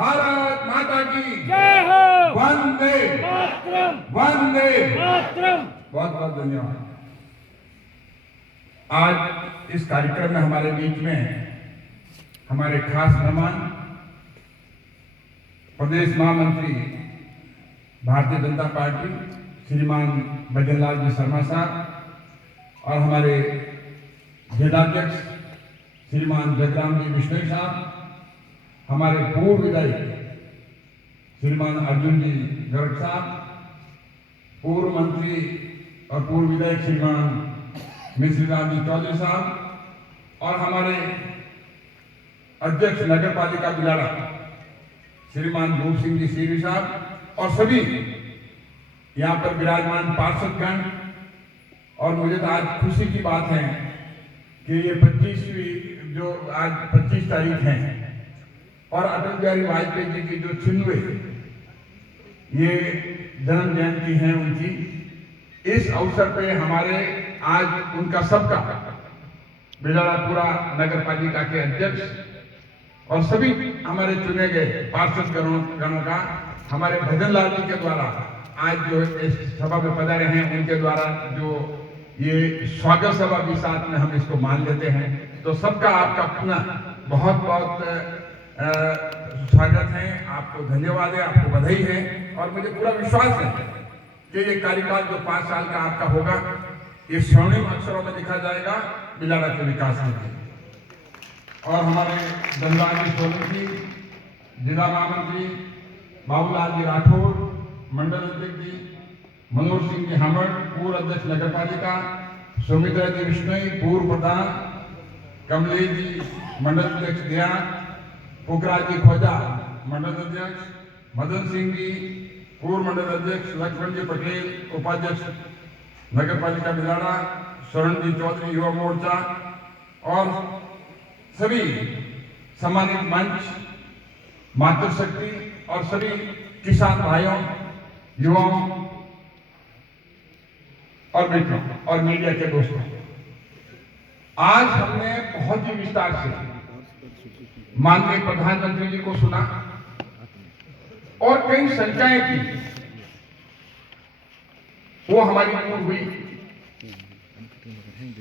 भारत माता की जय हो। वंदे मातरम। वंदे मातरम। बहुत बहुत धन्यवाद। आज इस कार्यक्रम में हमारे बीच में हमारे खास मेहमान प्रदेश महामंत्री भारतीय जनता पार्टी श्रीमान भजनलाल जी शर्मा साहब और हमारे जिलाध्यक्ष श्रीमान जगराम जी बिश्नोई साहब, हमारे पूर्व विधायक श्रीमान अर्जुन जी गर्ग साहब, पूर्व मंत्री और पूर्व विधायक श्रीमान मिश्रीलाल जी चौधरी साहब और हमारे अध्यक्ष नगर पालिका बिलाड़ा श्रीमान रूप सिंह जी सीरी साहब और सभी यहाँ पर विराजमान पार्षदगण। और मुझे तो आज खुशी की बात है कि ये 25वीं जो आज 25 तारीख है और अटल बिहारी वाजपेयी जी की जो 96 ये जन्म जयंती है उनकी, इस अवसर पे हमारे आज उनका सबका बिलाड़ापुरा नगर पालिका के अध्यक्ष और सभी हमारे चुने गए पार्षद गणों का हमारे भजनलाल जी के द्वारा आज जो इस सभा में पधारे हैं उनके द्वारा जो ये स्वागत सभा भी साथ में हम इसको मान लेते हैं, तो सबका आपका पुनः बहुत बहुत स्वागत है, आपको धन्यवाद है, आपको बधाई है। और मुझे पूरा विश्वास है कि ये कार्यकाल जो 5 साल का आपका होगा ये स्वर्णिम अक्षरों में लिखा जाएगा बिलाड़ा के विकास के लिए। और हमारे धनलाल जी सोलंकी, जिला महामंत्री बाबूलाल जी राठौर, मंडल अध्यक्ष जी मनोज सिंह जी हमड़, पूर्व अध्यक्ष नगर पालिका, सुमित्रा जी बिश्नोई पूर्व प्रधान, कमलेश जी मंडल अध्यक्ष दिया, पुखराज जी खोजा मंडल अध्यक्ष, मदन सिंह जी पूर्व मंडल अध्यक्ष, लक्ष्मण जी पटेल उपाध्यक्ष नगर पालिका बिलाड़ा, शरण जी चौधरी युवा मोर्चा और सभी सम्मानित मंच, मातृशक्ति और सभी किसान भाइयों, युवाओं और मित्रों और मीडिया के दोस्तों, आज हमने बहुत ही विस्तार से माननीय प्रधानमंत्री जी को सुना और कई चर्चाएं की, वो हमारी पूर्ण हुई।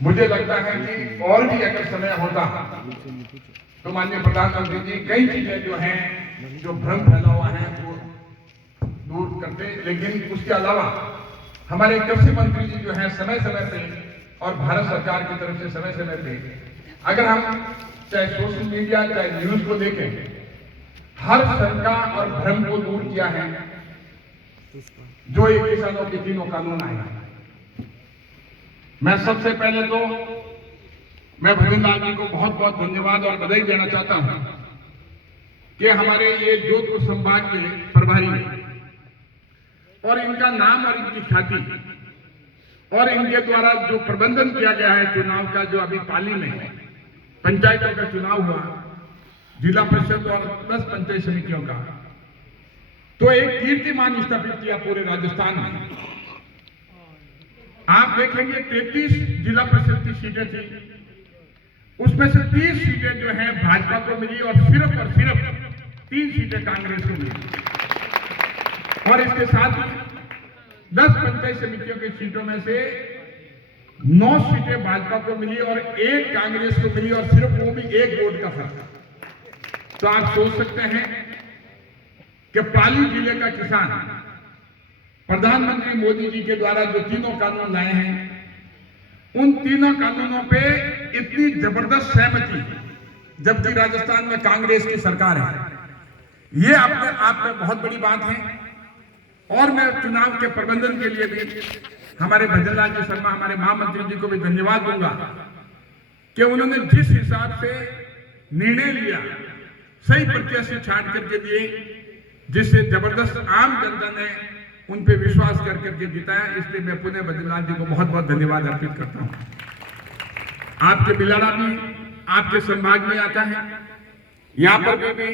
मुझे लगता है कि और भी अगर समय होता तो माननीय प्रधानमंत्री जी कई चीजें जो हैं जो भ्रम फैला हुआ है वो दूर करते, लेकिन उसके अलावा हमारे कृषि मंत्री जी जो है समय समय पे और भारत सरकार की तरफ से समय समय पे अगर हम चाहे सोशल मीडिया चाहे न्यूज को देखें, हर शंका और भ्रम को दूर किया है। जो एक किसानों के 3 कानून आए हैं, मैं सबसे पहले तो मैं भजनलाल जी को बहुत बहुत धन्यवाद और बधाई देना चाहता हूं कि हमारे ये जोधपुर संभाग के प्रभारी हैं और इनका नाम और इनकी ख्याति और इनके द्वारा जो प्रबंधन किया गया है चुनाव का, जो अभी पाली में पंचायतों का चुनाव हुआ, जिला परिषद और 10 पंचायत समितियों का, तो एक कीर्तिमान स्थापित किया पूरे राजस्थान में। आप देखेंगे 33 जिला परिषद की सीटें थी, उसमें से 30 सीटें जो हैं भाजपा को मिली और सिर्फ 3 सीटें कांग्रेस को मिली। और इसके साथ ही 10 पंचायत समितियों की सीटों में से 9 सीटें भाजपा को मिली और 1 कांग्रेस को मिली और सिर्फ वो भी 1 वोट का फर्क। तो आप सोच सकते हैं कि पाली जिले का किसान प्रधानमंत्री मोदी जी के द्वारा जो 3 कानून लाए हैं, उन 3 कानूनों पे इतनी जबरदस्त सहमति, जबकि राजस्थान में कांग्रेस की सरकार है, ये अपने आप में बहुत बड़ी बात है। और मैं चुनाव के प्रबंधन के लिए भी हमारे भजनलाल जी शर्मा, हमारे महामंत्री जी को भी धन्यवाद दूंगा कि उन्होंने जिस हिसाब से निर्णय लिया, सही प्रत्याशी छांट करके दिए, जिससे जबरदस्त आम जनता ने उन पे विश्वास करके जिताया। इसलिए मैं पुनः भजनलाल जी को बहुत बहुत धन्यवाद अर्पित करता हूं। आपके बिलाड़ा भी आपके संभाग में आता है, यहां पर भी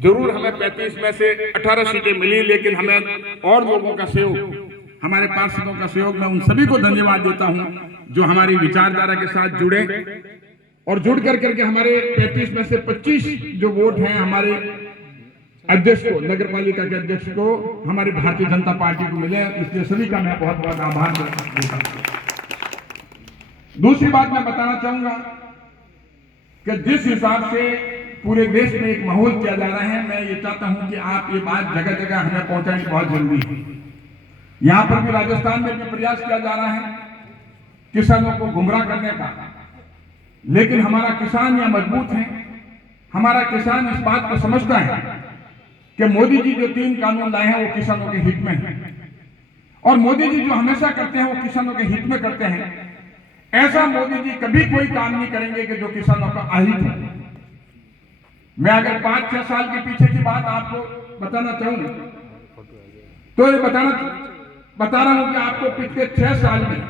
जरूर हमें 35 में से 18 सीटें मिली, लेकिन हमें और लोगों का सहयोग, हमारे पार्षदों का सहयोग, मैं उन सभी को धन्यवाद देता हूं जो हमारी विचारधारा के साथ जुड़े और जुड़ करके हमारे 35 में से 25 जो वोट हैं हमारे अध्यक्ष को, नगर पालिका के अध्यक्ष को हमारी भारतीय जनता पार्टी को मिले, इसलिए सभी का मैं बहुत बहुत आभार देता हूं। दूसरी बात मैं बताना चाहूंगा कि जिस हिसाब से पूरे देश में एक माहौल किया जा रहा है, मैं ये चाहता हूं कि आप ये बात जगह जगह हमें पहुंचानी बहुत जरूरी है। यहां पर भी राजस्थान में भी प्रयास किया जा रहा है किसानों को गुमराह करने का, लेकिन हमारा किसान यहां मजबूत है। हमारा किसान इस बात को समझता है कि मोदी जी जो 3 कानून लाए हैं वो किसानों के हित में है, और मोदी जी जो हमेशा करते हैं वो किसानों के हित में करते हैं। ऐसा मोदी जी कभी कोई काम नहीं करेंगे कि जो किसानों का अहित है। मैं अगर 5-6 साल के पीछे की बात आपको बताना चाहूं तो ये बता रहा हूं कि आपको पिछले 6 साल में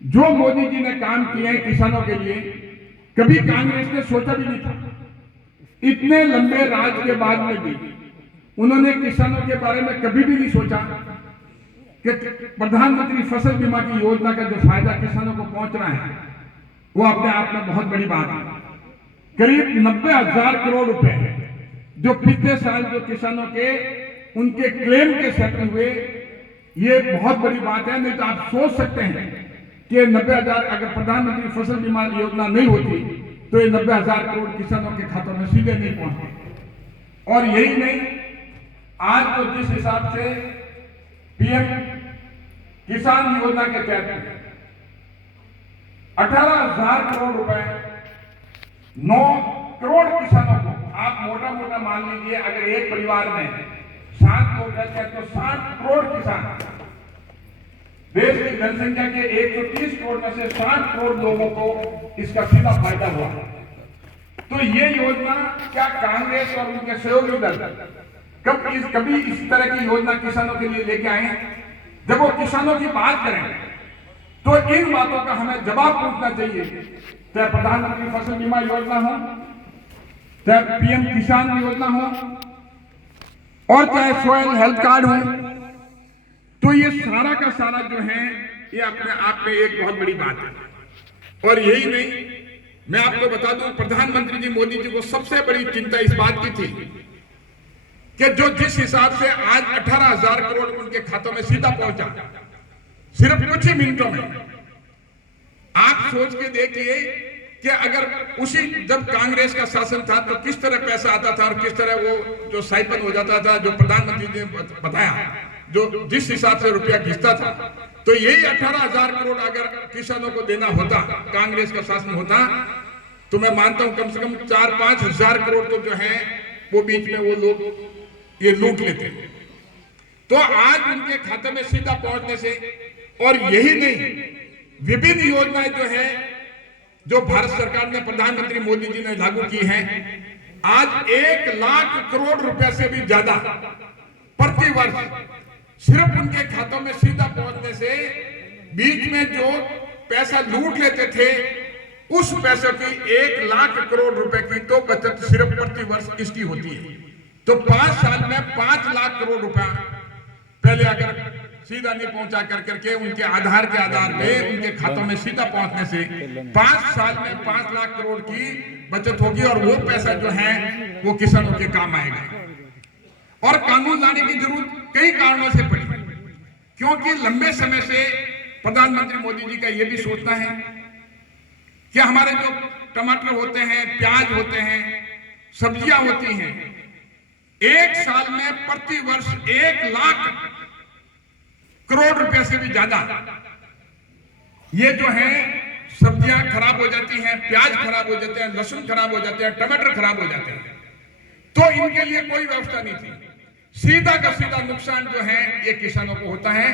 जो मोदी जी ने काम किए हैं किसानों के लिए, कभी कांग्रेस ने सोचा भी नहीं था। इतने लंबे राज के बाद में भी उन्होंने किसानों के बारे में कभी भी नहीं सोचा कि प्रधानमंत्री फसल बीमा की योजना का जो फायदा किसानों को पहुंच रहा है वो अपने आप में बहुत बड़ी बात है। करीब 90,000 करोड़ रुपए जो पिछले साल जो किसानों के उनके क्लेम के सेटल हुए, ये बहुत बड़ी बात है। नहीं तो आप सोच सकते हैं कि 90,000 अगर प्रधानमंत्री फसल बीमा योजना नहीं होती तो ये 90,000 करोड़ किसानों के खातों में सीधे नहीं पहुंचते। और यही नहीं, आज तो जिस हिसाब से पीएम किसान योजना के तहत 18,000 करोड़ रुपए 9 करोड़ किसानों को, आप मोटा मोटा मान लीजिए अगर एक परिवार में 7 लोग रहते हैं तो 60 करोड़ किसान, देश की जनसंख्या के 130 करोड़ में से 60 करोड़ लोगों को इसका सीधा फायदा हुआ। तो ये योजना क्या कांग्रेस और उनके सहयोगी दल कभी इस तरह की योजना किसानों के लिए लेके आए? जब वो किसानों की बात करें तो इन बातों का हमें जवाब पूछना चाहिए। चाहे प्रधानमंत्री फसल बीमा योजना हो, चाहे पीएम किसान योजना हो, और चाहे सॉइल हेल्थ कार्ड हो, तो ये सारा का सारा जो है ये अपने आप में एक बहुत बड़ी बात है। और यही नहीं, मैं आपको बता दूं, प्रधानमंत्री जी मोदी जी को सबसे बड़ी चिंता इस बात की थी कि जो जिस हिसाब से आज 18,000 करोड़ उनके खातों में सीधा पहुंचा सिर्फ कुछ ही मिनटों में। आप सोच के देखिए कि अगर उसी जब कांग्रेस का शासन था तो किस तरह पैसा आता था और किस तरह वो जो साइपन हो जाता था, जो प्रधानमंत्री ने बताया, जो जिस हिसाब से रुपया खिंचता था। तो यही 18,000 करोड़ अगर किसानों को देना होता, कांग्रेस का शासन होता, तो मैं मानता हूं कम से कम 4-5 हजार करोड़ तो जो है वो बीच में वो लोग ये लूट लेते। तो आज उनके खाते में सीधा पहुंचने से, और यही नहीं, विभिन्न योजनाएं जो है जो भारत सरकार ने, प्रधानमंत्री मोदी जी ने लागू की हैं, आज 1 लाख करोड़ रुपए से भी ज्यादा प्रति वर्ष सिर्फ उनके खातों में सीधा पहुंचने से बीच में जो पैसा लूट लेते थे उस पैसे की 1 लाख करोड़ रुपए की तो बचत सिर्फ प्रति वर्ष इसकी होती है। तो 5 साल में 5 लाख करोड़ रुपया पहले अगर सीधा नहीं पहुंचा करके उनके आधार के आधार पे उनके खातों में सीधा पहुंचने से 5 साल में 5 लाख करोड़ की बचत होगी, और वो पैसा जो है वो किसानों के काम आएगा। और कानून लाने की जरूरत कई कारणों से पड़ी, क्योंकि लंबे समय से प्रधानमंत्री मोदी जी का यह भी सोचना है कि हमारे जो टमाटर होते हैं, प्याज होते हैं, सब्जियां होती हैं, 1 साल में प्रति वर्ष 1 लाख करोड़ रुपए से भी ज्यादा ये जो है सब्जियां खराब हो जाती हैं, प्याज खराब हो जाते हैं, लहसुन खराब हो जाते हैं, टमाटर खराब हो जाते हैं। तो इनके लिए कोई व्यवस्था नहीं थी। सीधा का सीधा नुकसान जो है ये किसानों को होता है।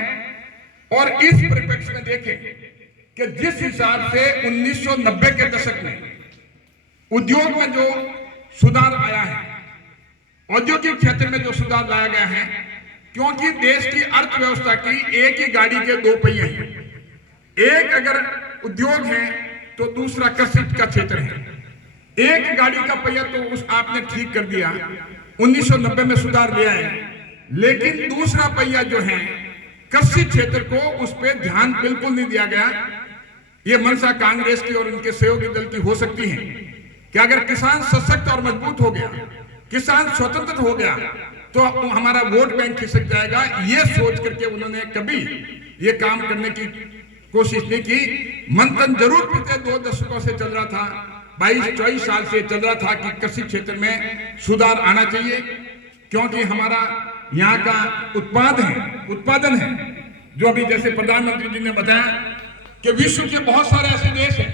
और इस परिप्रेक्ष्य में देखें कि जिस हिसाब से 1990 के दशक में उद्योग में जो सुधार आया है, औद्योगिक क्षेत्र में जो सुधार लाया गया है, क्योंकि देश की अर्थव्यवस्था की एक ही गाड़ी के 2 पहिए हैं। एक अगर उद्योग है तो दूसरा कृषि का क्षेत्र है। एक गाड़ी का पहिया तो उस आपने ठीक कर दिया, 1990 में सुधार लिया है, लेकिन दूसरा पहिया जो है कृषि क्षेत्र को, उस पर ध्यान बिल्कुल नहीं दिया गया। ये मंशा कांग्रेस की और उनके सहयोगी दल की हो सकती है कि अगर किसान सशक्त और मजबूत हो गया किसान स्वतंत्र हो गया तो हमारा वोट बैंक खिसक जाएगा, ये सोच करके उन्होंने कभी ये काम करने की कोशिश नहीं की। मंथन जरूर पिछले 2 दशकों से चल रहा था, 22-24 साल से चल रहा था कि कृषि क्षेत्र में सुधार आना चाहिए, क्योंकि हमारा यहाँ का उत्पादन है जो अभी जैसे प्रधानमंत्री जी ने बताया कि विश्व के बहुत सारे ऐसे देश हैं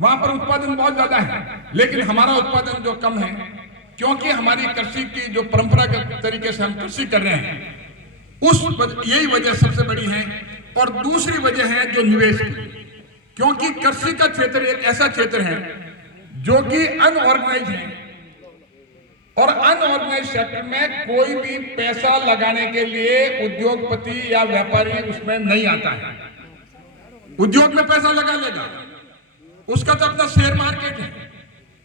वहां पर उत्पादन बहुत ज्यादा है, लेकिन हमारा उत्पादन जो कम है, क्योंकि हमारी कृषि की जो परंपरागत तरीके से हम कृषि कर रहे हैं यही वजह सबसे बड़ी है। और दूसरी वजह है जो निवेश की, क्योंकि कृषि का क्षेत्र एक ऐसा क्षेत्र है जो कि अनऑर्गेनाइज है, और अनऑर्गेनाइज सेक्टर में कोई भी पैसा लगाने के लिए उद्योगपति या व्यापारी उसमें नहीं आता है। उद्योग में पैसा लगा लेगा, उसका तो अपना शेयर मार्केट है,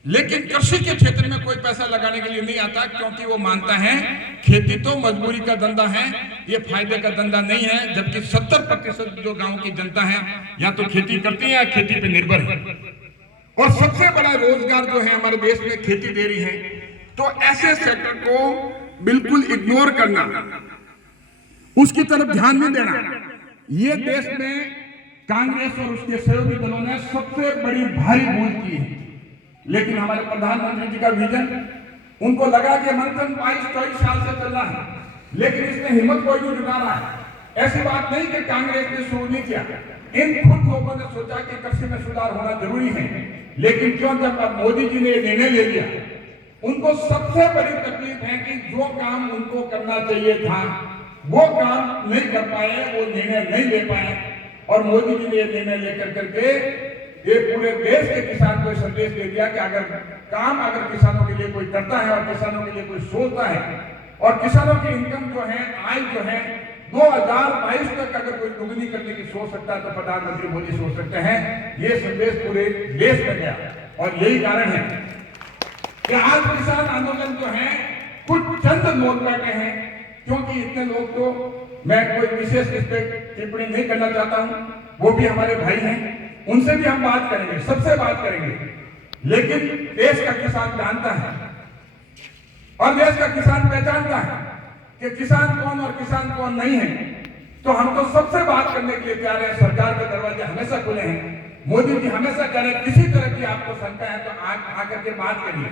लेकिन कृषि के क्षेत्र में कोई पैसा लगाने के लिए नहीं आता, क्योंकि वो मानता है खेती तो मजबूरी का धंधा है, ये फायदे का धंधा नहीं है। जबकि 70% जो गांव की जनता है या तो खेती करती है या खेती पे निर्भर है, और सबसे बड़ा रोजगार जो है हमारे देश में खेती दे रही है। तो ऐसे सेक्टर को बिल्कुल इग्नोर करना, उसकी तरफ ध्यान नहीं देना, ये देश में कांग्रेस और उसके सहयोगी दलों ने सबसे बड़ी भारी भूल की है। लेकिन हमारे प्रधानमंत्री जी का विजन, उनको लगा कि मंथन 22-24 साल से चल रहा है, लेकिन इसमें हिम्मत कोई नहीं जुटा रहा है। ऐसी बात नहीं कि कांग्रेस ने शुरू नहीं किया, इन खुद लोगों ने सोचा कि कृषि में सुधार होना जरूरी है, लेकिन क्यों जब मोदी जी ने निर्णय ले लिया, उनको सबसे बड़ी तकलीफ है कि जो काम उनको करना चाहिए था वो काम नहीं कर पाए, वो निर्णय नहीं ले पाए। और मोदी जी ने यह निर्णय लेकर करके ये पूरे देश के किसान को संदेश दे दिया कि अगर किसानों के लिए कोई करता है और किसानों के लिए कोई सोचता है, और किसानों की इनकम जो है, आय जो है 2022 तक अगर कोई दुगनी करने की सोच सकता है तो प्रधानमंत्री मोदी सोच सकते हैं। ये संदेश पूरे देश में गया, और यही कारण है कि आज किसान आंदोलन जो है कुछ चंद लोग बैठे हैं, क्योंकि इतने लोग तो मैं कोई विशेष इस पे टिप्पणी नहीं करना चाहता हूं, वो भी हमारे भाई हैं, उनसे भी हम बात करेंगे, सबसे बात करेंगे। लेकिन देश का किसान जानता है और देश का किसान पहचानता है कि किसान कौन और किसान कौन नहीं है। तो हम तो सबसे बात करने के लिए तैयार है, सरकार के दरवाजे हमेशा खुले हैं। मोदी जी हमेशा कह रहे हैं किसी तरह की आपको शंका है तो आकर के बात करिए,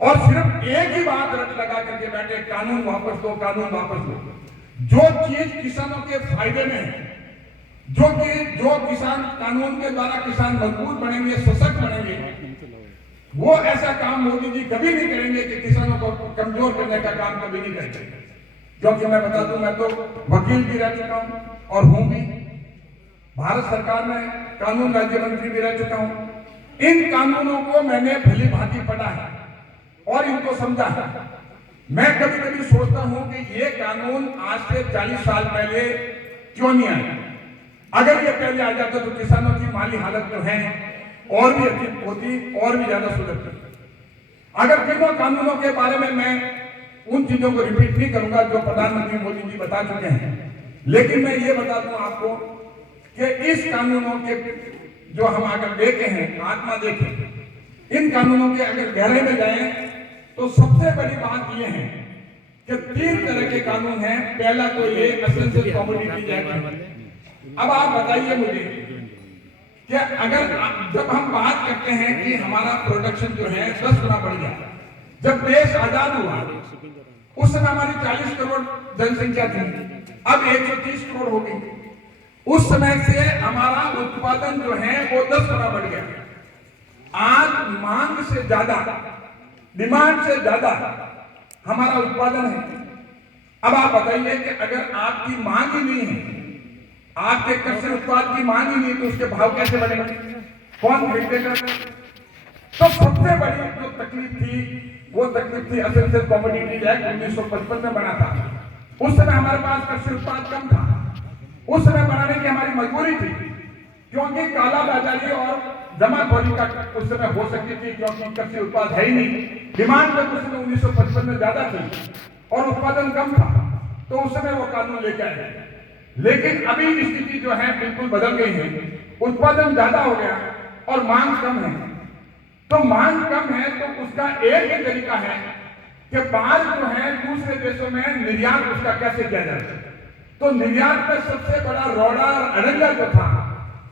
और सिर्फ एक ही बात रट लगा करके बैठे, कानून वापस दो, कानून वापस दो। जो चीज किसानों के फायदे में है, जो किसान कानून के द्वारा किसान मजबूत बनेंगे, सशक्त बनेंगे, वो ऐसा काम मोदी जी कभी नहीं करेंगे कि किसानों को कमजोर करने का काम कभी नहीं करेंगे। क्योंकि मैं बता दूं, मैं तो वकील भी रह चुका हूं और हूं भी, भारत सरकार में कानून राज्य मंत्री भी रह चुका हूं। इन कानूनों को मैंने भली भांति पढ़ा है और इनको समझा है। मैं कभी कभी सोचता हूं कि ये कानून आज से 40 साल पहले क्यों नहीं आया। अगर ये पहले आ जाता तो किसानों की माली हालत जो है और भी अच्छी होती और भी ज्यादा सुधरती। अगर तीनों कानूनों के बारे में मैं उन चीजों को रिपीट नहीं करूंगा जो प्रधानमंत्री मोदी जी बता चुके हैं, लेकिन मैं ये बता दूं आपको कि इस कानूनों के जो हम अगर देखे हैं, आत्मा देखें, इन कानूनों के अगर गहराई में जाएं तो सबसे बड़ी बात यह है कि 3 तरह के कानून हैं। पहला तो ये एसेंशियल कमोडिटी एक्ट। अब आप बताइए मुझे कि अगर जब हम बात करते हैं कि हमारा प्रोडक्शन जो है 10 गुना बढ़ गया, जब देश आजाद हुआ उस समय हमारी 40 करोड़ जनसंख्या थी, अब 130 करोड़ हो गई। उस समय से हमारा उत्पादन जो है वो 10 गुना बढ़ गया। आज मांग से ज्यादा, डिमांड से ज्यादा हमारा उत्पादन है। अब आप बताइए कि अगर आपकी मांग ही नहीं है, आपके कृषि उत्पाद की मांग ही नहीं, तो उसके भाव कैसे बढ़ेंगे, कौन खरीदेगा? तो सबसे बड़ी जो तकलीफ थी वो तकलीफ थी एसेंशियल कमोडिटी एक्ट 1955 में बना था। उस समय हमारे पास कृषि उत्पाद कम था, उस समय बनाने की हमारी मजबूरी थी, क्योंकि काला बाजारी और जमाखोरी का उस समय हो सकती थी, क्योंकि कृषि उत्पाद है ही नहीं। डिमांड तो उस समय 1955 में ज्यादा थी और उत्पादन कम था, तो उस समय वो कानून लेके आए। लेकिन अभी स्थिति जो है बिल्कुल बदल गई है, उत्पादन ज्यादा हो गया और मांग कम है। तो मांग कम है तो उसका एक ही तरीका है कि माल जो है दूसरे देशों में निर्यात उसका कैसे किया जाए। तो निर्यात में सबसे बड़ा रोड़ा और अड़ंगा जो था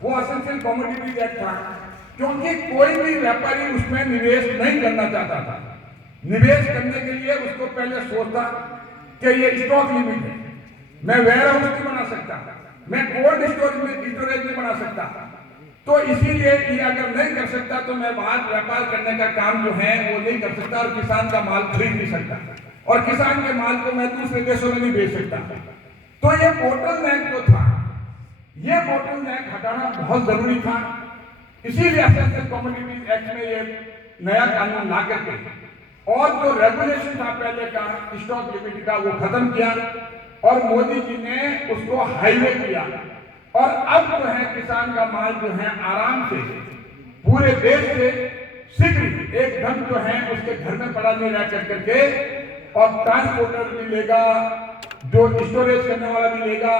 वो एसेंशियल कमोडिटीज एक्ट था, क्योंकि कोई भी व्यापारी उसमें निवेश नहीं करना चाहता था। निवेश करने के लिए उसको पहले सोचता कि ये स्टॉक लिमिट है, मैं वेयर हाउस नहीं बना सकता, मैं कोल्ड स्टोरेज नहीं बना सकता, तो इसीलिए ये अगर नहीं कर सकता तो मैं बाहर व्यापार करने का काम जो है वो नहीं कर सकता और किसान का माल खरीद नहीं सकता और किसान के माल को मैं दूसरे देशों में नहीं बेच सकता। तो ये बोटल नेक जो था, ये बोटल नेक हटाना बहुत जरूरी था। इसीलिए एसेंशियल कमोडिटीज एक्ट में ये नया कानून ला करके और जो रेगुलेशन था पहले का स्टॉक लिमिट का वो खत्म किया और मोदी जी ने उसको हाईवे किया और अब जो है किसान का माल जो है आराम से पूरे देश से शीघ्र एकदम जो है उसके घर में पड़ा नहीं रह करके और ट्रांसपोर्टर भी लेगा, जो स्टोरेज करने वाला भी लेगा,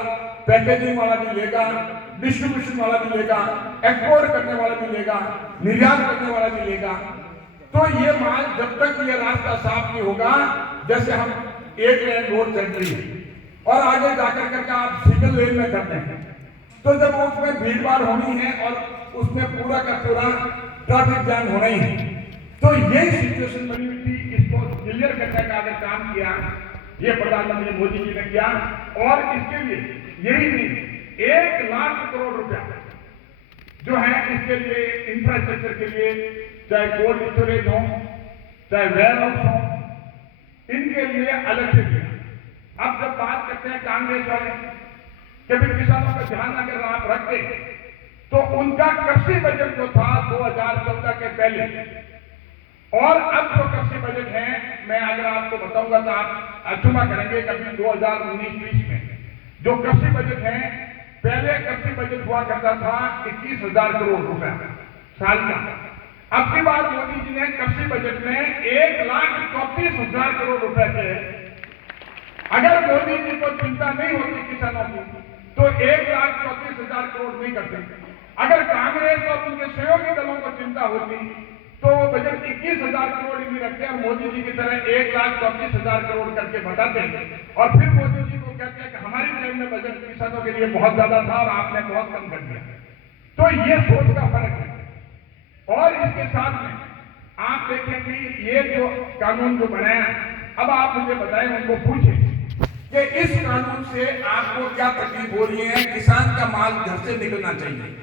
पैकेजिंग वाला भी लेगा, डिस्ट्रीब्यूशन वाला भी लेगा, एक्सपोर्ट करने वाला भी लेगा, निर्यात करने वाला भी लेगा। तो ये माल जब तक ये रास्ता साफ नहीं होगा, जैसे हम एक लेन रोड चल रही है और आगे जाकर करके आप सिंगल लेन में करते हैं, तो जब उसमें भीड़ भाड़ होनी है और उसमें पूरा का पूरा ट्रैफिक जाम होना ही है। तो यही सिचुएशन बनी हुई थी, इसको क्लियर करने का अगर काम किया ये प्रधानमंत्री मोदी जी ने किया और इसके लिए यही नहीं 1 लाख करोड़ रुपया जो है इसके लिए इंफ्रास्ट्रक्चर के लिए, चाहे कोल्ड स्टोरेज हो चाहे वेयर हाउस हो, इनके लिए अलग से दिया। अब जब बात करते हैं कांग्रेस वाले कि भी किसानों का ध्यान अगर आप रखते तो उनका कृषि बजट जो था 2014 के पहले और अब जो कृषि बजट है, मैं अगर आपको बताऊंगा तो आप अचूमा करेंगे। कभी 2019-20 में जो कृषि बजट है, पहले कृषि बजट हुआ करता था 21,000 करोड़ रुपए साल का। अब की बार मोदी जी ने कृषि बजट में 1,34,000 करोड़ रुपए के, अगर मोदी जी को चिंता नहीं होती किसानों की तो 1,34,000 करोड़ नहीं करते। अगर कांग्रेस और उनके सहयोगी दलों को चिंता होती तो वो बजट 21,000 करोड़ ही रखते और मोदी जी की तरह 1,34,000 करोड़ करके बताते और फिर मोदी जी को कहते हैं कि हमारी टाइम में बजट किसानों के लिए बहुत ज्यादा था और आपने बहुत कम कर दिया। तो ये सोच का फर्क है। और इसके साथ में आप देखें कि ये जो कानून जो बनाया, अब आप मुझे बताएं, उनको पूछे कि इस कानून से आपको क्या तकलीफ हो रही है। किसान का माल घर से निकलना चाहिए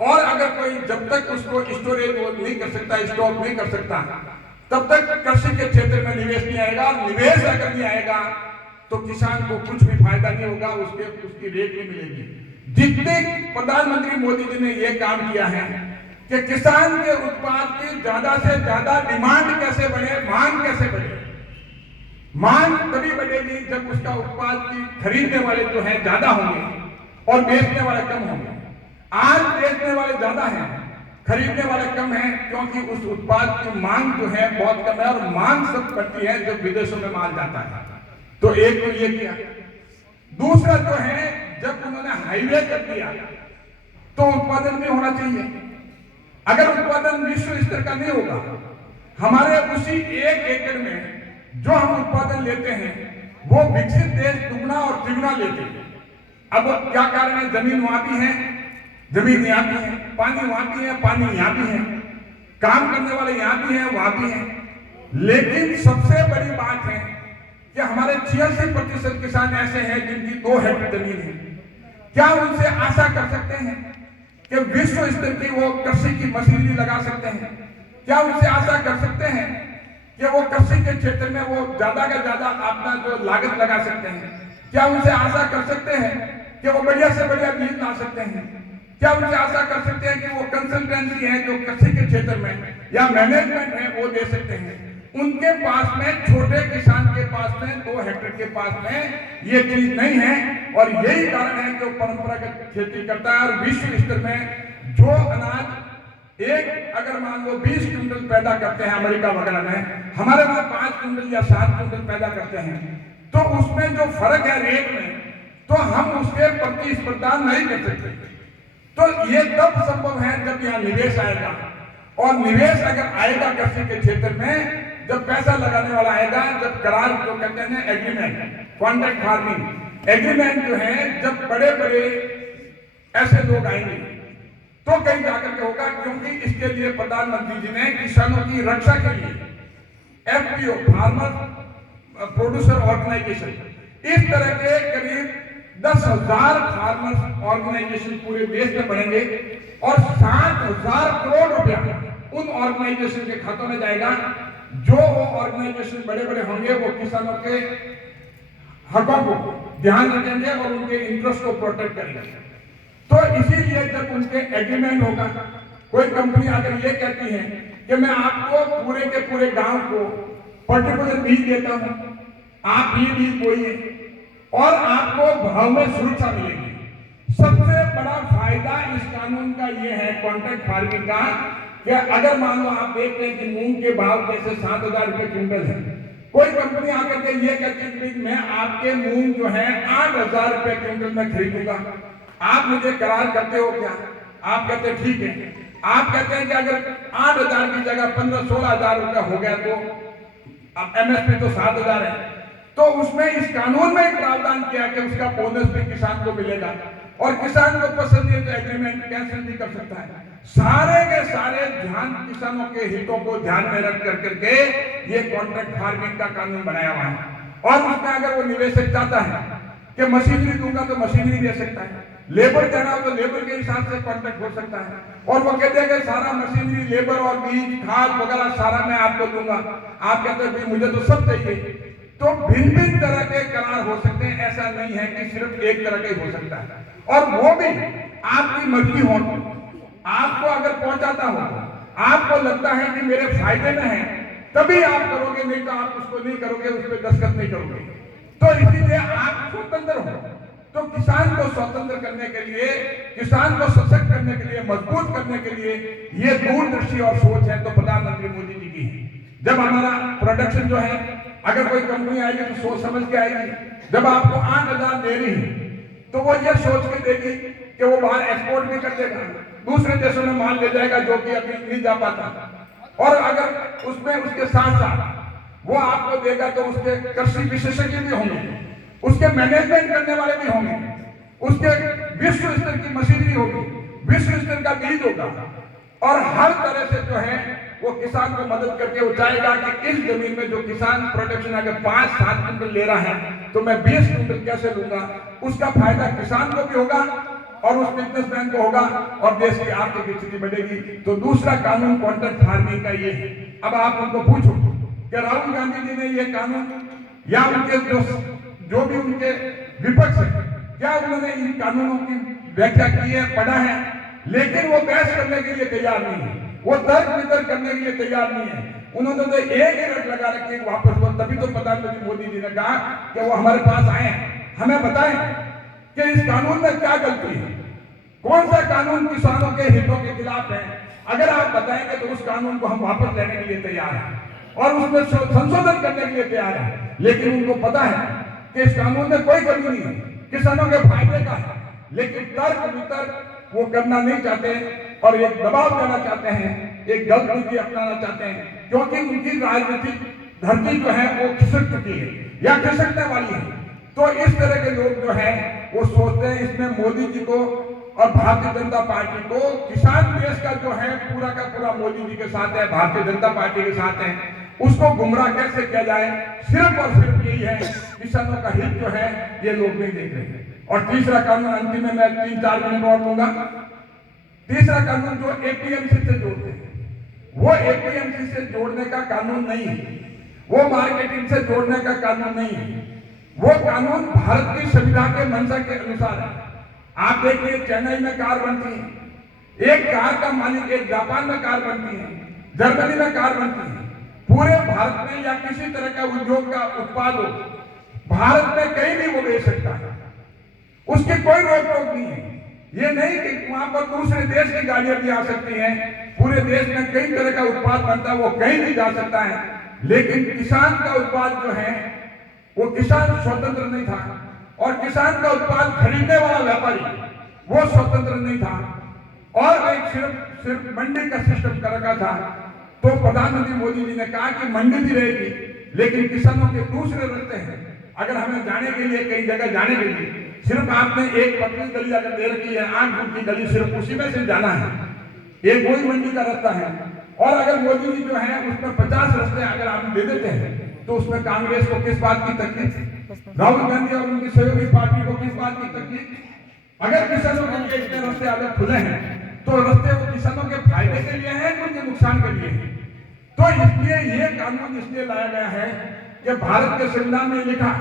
और अगर कोई जब तक उसको स्टोरेज नहीं कर सकता, स्टॉक नहीं कर सकता, तब तक कृषि के क्षेत्र में निवेश नहीं आएगा। निवेश अगर नहीं आएगा तो किसान को कुछ भी फायदा नहीं होगा, उसकी रेट नहीं मिलेगी। जितने प्रधानमंत्री मोदी जी ने यह काम किया है कि किसान के उत्पाद की ज्यादा से ज्यादा डिमांड कैसे बढ़े, मांग कैसे बढ़े। मांग तभी बढ़ेगी जब उसका उत्पाद की खरीदने वाले जो है ज्यादा होंगे और बेचने वाले कम होंगे। आज बेचने वाले ज्यादा हैं, खरीदने वाले कम हैं, क्योंकि उस उत्पाद की मांग जो है बहुत कम है और मांग सब बढ़ती है जब विदेशों में माल जाता है। तो एक तो ये किया। दूसरा जो है, जब उन्होंने हाईवे कर दिया तो उत्पादन भी होना चाहिए। अगर उत्पादन विश्व स्तर का नहीं होगा, हमारे उसी 1 एकड़ में जो हम उत्पादन लेते हैं वो विकसित देश दुगना और तिगुना लेते हैं। अब क्या कारण है? जमीन वहां भी है, जमीन यहाँ भी है, पानी वहां भी है, पानी यहाँ भी है, काम करने वाले यहाँ भी हैं, वहां भी हैं। लेकिन सबसे बड़ी बात है कि हमारे 86% किसान ऐसे हैं जिनकी 2 हेक्टेयर जमीन है। क्या उनसे आशा कर सकते हैं कि विश्व स्तर की वो कृषि की मशीनरी लगा सकते हैं? क्या उनसे आशा कर सकते हैं कि वो कृषि के क्षेत्र में वो ज्यादा का ज्यादा अपना जो लागत लगा सकते हैं? क्या उनसे आशा कर सकते हैं कि वो बढ़िया से बढ़िया बीज ला सकते हैं? क्या उनसे आशा कर सकते हैं कि वो कंसल्टेंसी है जो कृषि के क्षेत्र में या मैनेजमेंट है वो दे सकते हैं? उनके पास में, छोटे किसान के पास में, 2 हेक्टेयर के पास में ये चीज नहीं है। और यही कारण है कि वो परंपरागत खेती करता है। और विश्व स्तर में जो अनाज एक अगर मान लो 20 क्विंटल पैदा करते हैं अमेरिका वगैरह में, हमारे वहां 5 क्विंटल या 7 क्विंटल पैदा करते हैं, तो उसमें जो फर्क है रेट में, तो हम उसके प्रतिस्पर्धा नहीं कर सकते। तो ये तब संभव है जब यहाँ निवेश आएगा। और निवेश अगर आएगा कृषि के क्षेत्र में, जब पैसा लगाने वाला आएगा, जब करार जो कहते हैं ना एग्रीमेंट, कॉन्ट्रैक्ट फार्मिंग एग्रीमेंट जो है, जब बड़े बड़े ऐसे लोग आएंगे तो कहीं जाकर के होगा, क्योंकि इसके लिए प्रधानमंत्री जी ने किसानों की रक्षा के लिए एफपीओ, फार्मर प्रोड्यूसर ऑर्गेनाइजेशन, इस तरह के करीब 10,000 फार्मर्स ऑर्गेनाइजेशन पूरे देश में बनेंगे और 7,000 करोड़ रुपया उन ऑर्गेनाइजेशन के खातों में जाएगा। जो वो ऑर्गेनाइजेशन बड़े बड़े होंगे वो किसानों के हकों को ध्यान रखेंगे और उनके इंटरेस्ट को प्रोटेक्ट करेंगे। तो इसीलिए जब उनके एग्रीमेंट होगा, कोई कंपनी आकर ये कहती है कि मैं आपको पूरे के पूरे गांव को पर्टिकुलर बीज देता हूं, आप ये बीज बोइए और आपको भाव में सुरक्षा मिलेगी। सबसे बड़ा फायदा इस कानून का ये है, कॉन्ट्रैक्ट फार्मिंग का, कि अगर मान लो आप देखते हैं कि मूंग के भाव जैसे 7,000 रुपए क्विंटल है, कोई कंपनी आकर के ये कहती है कि मैं आपके मूंग जो है 8,000 रुपए क्विंटल में खरीदूंगा, आप मुझे करार करते हो क्या? आप कहते हैं ठीक है। आप कहते हैं कि अगर 8,000 की जगह 15-16,000 रुपया हो गया तो अब एमएसपी तो 7,000 है, तो उसमें इस कानून में एक प्रावधान किया कि उसका बोनस भी किसान को मिलेगा और किसान को पसंद है तो एग्रीमेंट कैंसिल भी कर सकता है। सारे के सारे ध्यान किसानों के हितों को ध्यान में रख करके ये कॉन्ट्रैक्ट फार्मिंग का कानून बनाया हुआ है। और उसमें अगर वो निवेशक चाहता है कि मशीनरी दूंगा तो मशीनरी दे सकता है, लेबर देना हो तो लेबर के हिसाब से कॉन्ट्रैक्ट हो सकता है, और वो कहते हैं कि सारा मशीनरी, लेबर और बीज, खाद वगैरह सारा मैं आपको दूंगा। आप कहते हैं मुझे तो सब चाहिए। तो भिन्न भिन्न तरह के करार हो सकते हैं, ऐसा नहीं है कि सिर्फ एक तरह के हो सकता है, और वो भी आपकी मर्जी हो। आपको अगर पहुंचाता हो, आपको लगता है कि मेरे फायदे में है, तभी आप करोगे, नहीं तो आप उसको नहीं करोगे, उस पर दस्तखत नहीं करोगे। तो इसीलिए आप स्वतंत्र हो। तो किसान को स्वतंत्र करने के लिए, किसान को सशक्त करने के लिए, मजबूत करने के लिए ये दूरदृष्टि और सोच है तो प्रधानमंत्री मोदी जी की है। जब हमारा प्रोडक्शन जो है, अगर कोई कंपनी आएगी तो सोच समझ के आएगी। जब आपको 8,000 दे रही है तो वो ये सोच के देगी कि वो बाहर एक्सपोर्ट भी कर देगा, दूसरे देशों में माल ले जाएगा जो कि अभी नहीं जा पाता, और अगर उसमें उसके साथ साथ वो आपको देगा तो उसके कृषि विशेषज्ञ भी होंगे, उसके मैनेजमेंट करने वाले भी होंगे, उसके विश्व स्तर की मशीनरी होगी, विश्व स्तर का बीज होगा, और हर तरह से जो है वो किसान को मदद करके वो चाहेगा कि इस जमीन में जो किसान प्रोडक्शन अगर 5-7 क्विंटल ले रहा है तो मैं 20 क्विंटल कैसे लूंगा। उसका फायदा किसान को भी होगा और उस बिजनेसमैन को होगा और देश की आर्थिक स्थिति बढ़ेगी। तो दूसरा कानून कॉन्ट्रैक्ट फार्मिंग का ये है। अब आप उनको पूछो कि राहुल गांधी जी ने ये कानून या उनके जो भी उनके विपक्ष है, क्या उन्होंने इन कानूनों की व्याख्या की है, पढ़ा है? लेकिन वो बहस करने के लिए तैयार नहीं है, वो तर्क वितर्क करने के लिए तैयार नहीं है। उन्होंने तो एक ही रट लगा रखी है वापस वो। तभी तो प्रधानमंत्री मोदी जी ने कहा कि वो हमारे पास आए हैं, हमें बताएं कि इस कानून में क्या गलती है, कौन सा कानून किसानों के हितों के खिलाफ है। अगर आप बताएंगे तो उस कानून को हम वापस लेने के लिए तैयार हैं और उसमें संशोधन करने के लिए तैयार हैं। लेकिन उनको पता है कि इस कानून में कोई कमी नहीं है, किसानों के फायदे का है, लेकिन तर्क वितर्क वो करना नहीं चाहते और एक दबाव देना चाहते हैं, एक गलत नीति अपनाना चाहते हैं, क्योंकि उनकी राजनीतिक धरती जो है वो खिसक चुकी है या खिसकने वाली है। तो इस तरह के लोग जो है वो सोचते हैं इसमें मोदी जी को और भारतीय जनता पार्टी को, किसान देश का जो है पूरा का पूरा मोदी जी के साथ है, भारतीय जनता पार्टी के साथ है, उसको गुमराह कैसे किया जाए, सिर्फ और सिर्फ यही है। किसानों का हित जो है ये लोग नहीं देख रहे हैं। और तीसरा कानून, अंतिम में मैं 3-4 मिनट और लूंगा। तीसरा कानून जो एपीएमसी से जोड़ते हैं, वो एपीएमसी से जोड़ने का कानून नहीं है, वो मार्केटिंग से जोड़ने का कानून नहीं है। वो कानून भारत की संविधान के मंशा के अनुसार है। आप देखिए चेन्नई में कार बनती है, एक कार का मालिक एक जापान में कार बनती है, जर्मनी में कार बनती है। पूरे भारत में या किसी तरह का उद्योग का उत्पाद हो, भारत में कहीं भी वो बेच सकता है, उसकी कोई रोक टोक नहीं है। ये नहीं कि वहां पर दूसरे देश की गाड़ियां भी आ सकती हैं, पूरे देश में कई तरह का उत्पाद बनता है, वो कहीं भी जा सकता है। लेकिन किसान का उत्पाद जो है वो किसान स्वतंत्र नहीं था, और किसान का उत्पाद खरीदने वाला व्यापारी वो स्वतंत्र नहीं था, और एक सिर्फ मंडी का सिस्टम कर रखा था। तो प्रधानमंत्री मोदी जी ने कहा कि मंडी भी रहेगी, लेकिन किसानों के दूसरे रास्ते हैं। अगर हमें जाने के लिए कई जगह जाने के लिए सिर्फ आपने एक पतली गली अगर दे रखी है, 8 फुट की गली, सिर्फ उसी में से जाना है, एक वही मंडी का रास्ता है। और अगर मोदी जी जो है उसमें 50 रास्ते अगर आप दे देते हैं, तो उसमें कांग्रेस को किस बात की तकलीफ, राहुल गांधी और उनकी सहयोगी पार्टी को किस बात की तकलीफ? अगर किसानों के लिए इतने रास्ते अगर खुले हैं, तो रास्ते वो किसानों के फायदे के लिए हैं, उनके नुकसान के लिए हैं। तो इसलिए ये कानून इसलिए लाया गया है कि भारत के संविधान में लिखा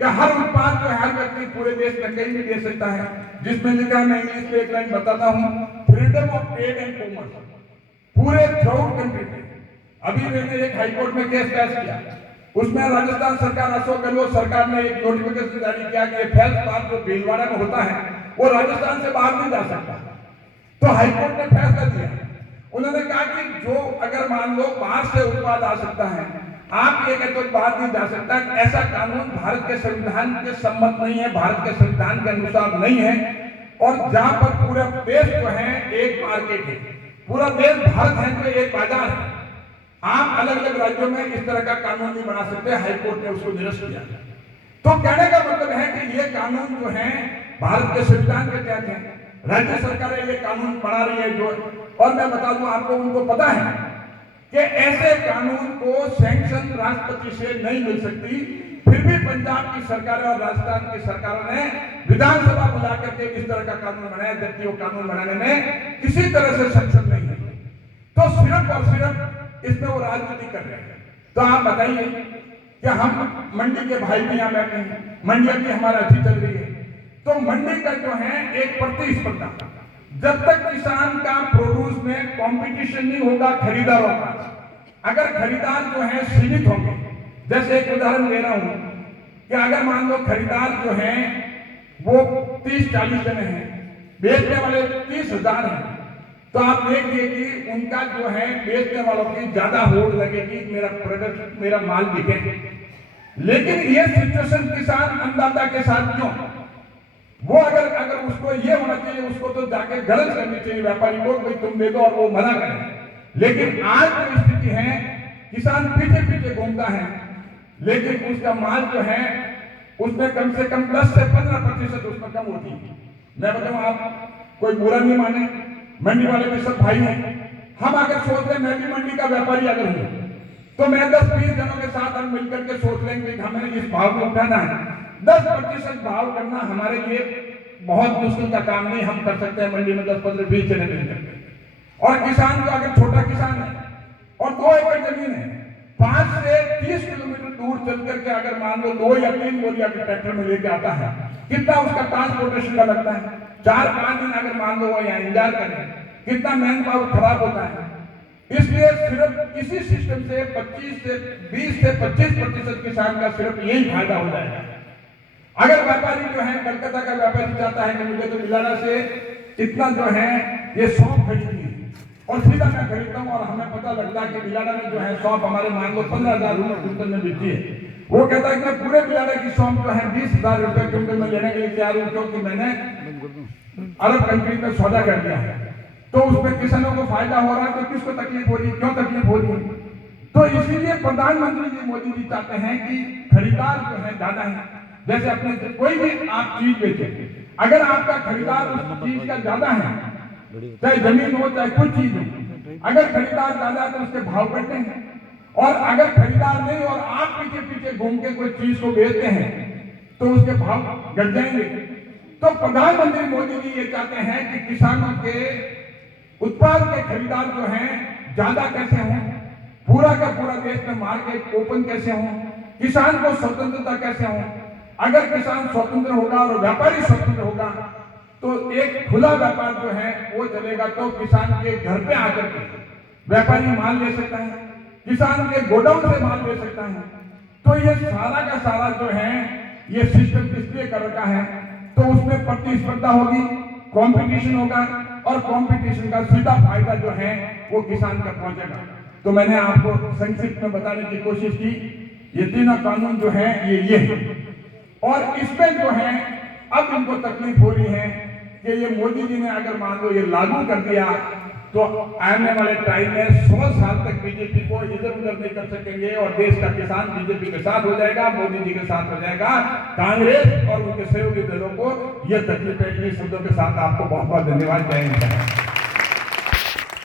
कि हर उत्पाद जो हर व्यक्ति पूरे देश में कहीं भी दे सकता है, जिसमें लिखा है, मैं इंग्लिश में एक लाइन बताता हूँ, freedom of trade and commerce, पूरे थ्रूआउट कंट्री में। अभी मैंने एक हाईकोर्ट में केस पेश किया, उसमें राजस्थान सरकार, अशोक गहलोत सरकार ने एक नोटिफिकेशन जारी किया कि फैज पार्क जो भीलवाड़ा में होता है वो राजस्थान से बाहर नहीं जा सकता। तो हाईकोर्ट ने फैसला दिया, उन्होंने कहा कि जो अगर मान लो बाहर से उत्पाद आ सकता है, आप ये कहते हो बाहर नहीं जा सकता, ऐसा कानून भारत के संविधान के सम्मत नहीं है, भारत के संविधान के अनुसार नहीं है। और जहां पर पूरा देश जो है एक मार्केट है, पूरा देश भारत है तो एक बाजार है, आप अलग अलग राज्यों में इस तरह का कानून नहीं बना सकते। हाईकोर्ट ने उसको निरस्त किया। तो कहने का मतलब है कि ये कानून जो है भारत के संविधान के तहत है, राज्य सरकारें ये कानून बना रही है जो, और मैं बता दूं आपको, उनको पता है कि ऐसे कानून को सैंक्शन राष्ट्रपति से नहीं मिल सकती, फिर भी पंजाब की सरकार और राजस्थान की सरकारों ने विधानसभा बुला करके इस तरह का कानून बनाया, जबकि वो कानून बनाने में किसी तरह से सक्षम नहीं है। तो सिर्फ और सिर्फ इसमें वो राजनीति कर रहे हैं। तो आप बताइए कि हम मंडी के भाई भी यहाँ बैठे हैं, मंडियां भी हमारा अच्छी चल रही है, तो मंडी का जो है एक प्रतिस्पर्धा, जब तक किसान का प्रोड्यूस में कंपटीशन नहीं होगा खरीदारों का, अगर खरीदार जो है सीमित होंगे, जैसे एक उदाहरण दे रहा हूं कि अगर मान लो खरीदार जो है वो 30-40 जने हैं, बेचने वाले 30,000 हैं, तो आप देखिए कि उनका जो है बेचने वालों की ज्यादा होड़ लगेगी, मेरा प्रोडक्ट, मेरा माल बिके। लेकिन ये सिचुएशन किसान अन्नदाता के साथ क्यों? वो अगर उसको ये होना चाहिए, उसको तो जाके गलत करनी चाहिए व्यापारी को, भाई तुम दे दो, और वो मना करें। लेकिन आज जो स्थिति है, किसान पीछे पीछे घूमता है, लेकिन उसका माल जो है उसमें कम से कम 10 से 15% उसमें कम होती है। मैं बताऊं, आप कोई बुरा नहीं माने, मंडी वाले भी सब भाई हैं। हम अगर सोच रहे मैं भी मंडी का व्यापारी अगर हूं, तो मैं 10-20 जनों के साथ हम मिलकर के सोच लेंगे कि हमें इस भाव को उठाना है। 10% भाव करना हमारे लिए बहुत मुश्किल का काम नहीं, हम कर सकते हैं मंडी में 10-15-20 जने मिलकर। और किसान को, अगर छोटा किसान है और 2 एकड़ जमीन है, 5 से 30 किलोमीटर दूर चल करके अगर मान लो 2 या 3 बोरी अगर ट्रैक्टर में लेके आता है, कितना उसका ट्रांसपोर्टेशन का लगता है? 4-5 दिन अगर मान लो वो यहाँ इंतजार करें, कितना मैन पावर खराब होता है। इसलिए सिर्फ इसी सिस्टम से 20 से 25% किसान का सिर्फ यही फायदा हो जाएगा। अगर व्यापारी जो है, कलकत्ता का व्यापारी चाहता है कि मुझे तो बिलाड़ा से इतना जो है ये सौंफ खरीदनी है, और सीधा मैं खरीदता हूँ, और हमें पता लगता है कि बिलाड़ा में जो है सौंफ हमारे मान लो 15,000 रुपये क्विंटल में बिकती है। वो कहता है कि मैं पूरे बिलाड़ा की सौंफ जो है 20,000 रुपये क्विंटल में लेने के लिए तैयार हूँ, क्योंकि मैंने अरब कंट्री में सौदा कर दिया है। तो उसमें किसानों को फायदा हो रहा है, तो किसको तकलीफ हो रही है? क्यों तकलीफ हो रही है? तो इसीलिए प्रधानमंत्री जी मोदी जी चाहते हैं कि खरीदार जो है ज्यादा है। जैसे अपने कोई भी आप चीज बेचे, अगर आपका खरीदार उस चीज का ज्यादा है, चाहे जमीन हो चाहे कुछ चीज हो, अगर खरीदार ज्यादा है तो उसके भाव बढ़ते हैं। और अगर खरीदार नहीं और आप पीछे पीछे घूम के कोई चीज को बेचते हैं, तो उसके भाव घट जाएंगे। तो प्रधानमंत्री मोदी जी ये चाहते हैं कि किसानों के उत्पाद के खरीदार जो हैं ज्यादा कैसे हों, पूरा का पूरा देश में मार्केट ओपन कैसे हों, किसान को स्वतंत्रता कैसे हो। अगर किसान स्वतंत्र होगा और व्यापारी स्वतंत्र होगा तो एक खुला व्यापार जो है वो चलेगा। तो किसान के घर पे आकर के व्यापारी माल ले सकता है, किसान के गोडाउन से माल ले सकता है। तो ये सारा का सारा जो है ये सिस्टम इसलिए कर रखा है, तो उसमें प्रतिस्पर्धा होगी, कंपटीशन होगा, और कंपटीशन का सीधा फायदा जो है वो किसान का पहुंचेगा। तो मैंने आपको संक्षिप्त में बताने की कोशिश की। ये तीनों कानून जो है ये है, और इसमें जो है अब इनको तकलीफ हो रही है कि ये मोदी जी ने अगर मान लो ये लागू कर दिया तो आने वाले टाइम में 100 साल तक बीजेपी को इधर उधर नहीं कर सकेंगे और देश का किसान बीजेपी के साथ हो जाएगा, मोदी जी के साथ हो जाएगा। कांग्रेस और उनके सहयोगी दलों को यह तकलीफ है। इन शब्दों के साथ आपको बहुत बहुत धन्यवाद। जय हिंद।